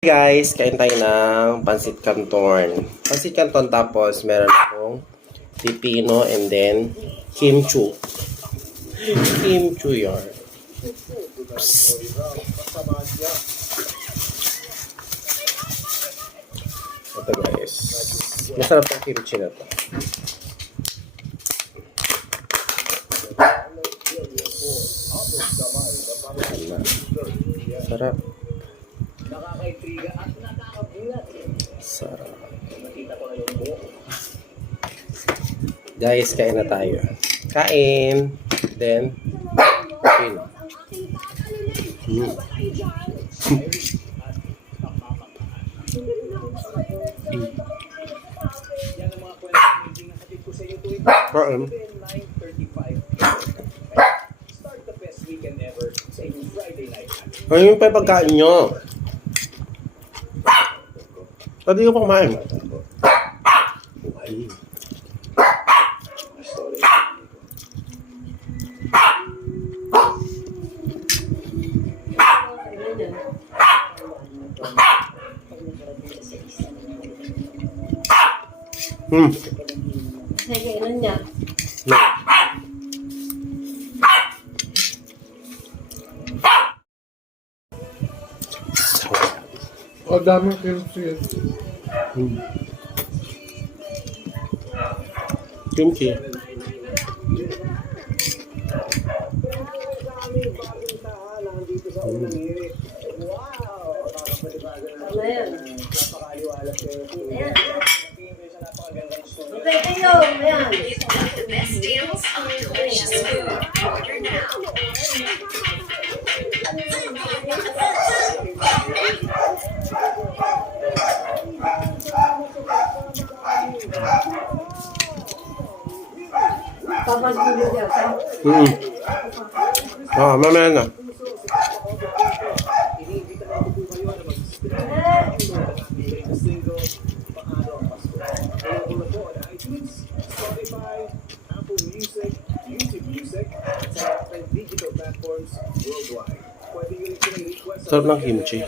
Guys, kain tayo ng Pancit Canton. Pancit Canton tapos meron akong pipino and then kimchi. Kimchi yan. Ito guys. Masarap ang kimchi na to. Sarap. Nakaka-intriga at nakakabulat. Sarap. Nakita ko na yung buo. Guys, kain na tayo. Kain. Then, pipino. Yan ang mga kwento na hatid ko sa iyo tuwing 9:35. Start the best weekend ever sa inyong Friday night. Ano yung pagkain nyo? Pwede ko kumain. Kasi kailan niya? O, daming kimchi. Kimchi. Ano yan? Okay kayo, ayan. The best deals on delicious food. Order now. Papagpili niya. Mamaya na. Spotify, Apple Music, YouTube Music, at digital platforms worldwide. Pwede nyo rin request Sarap ng kimchi.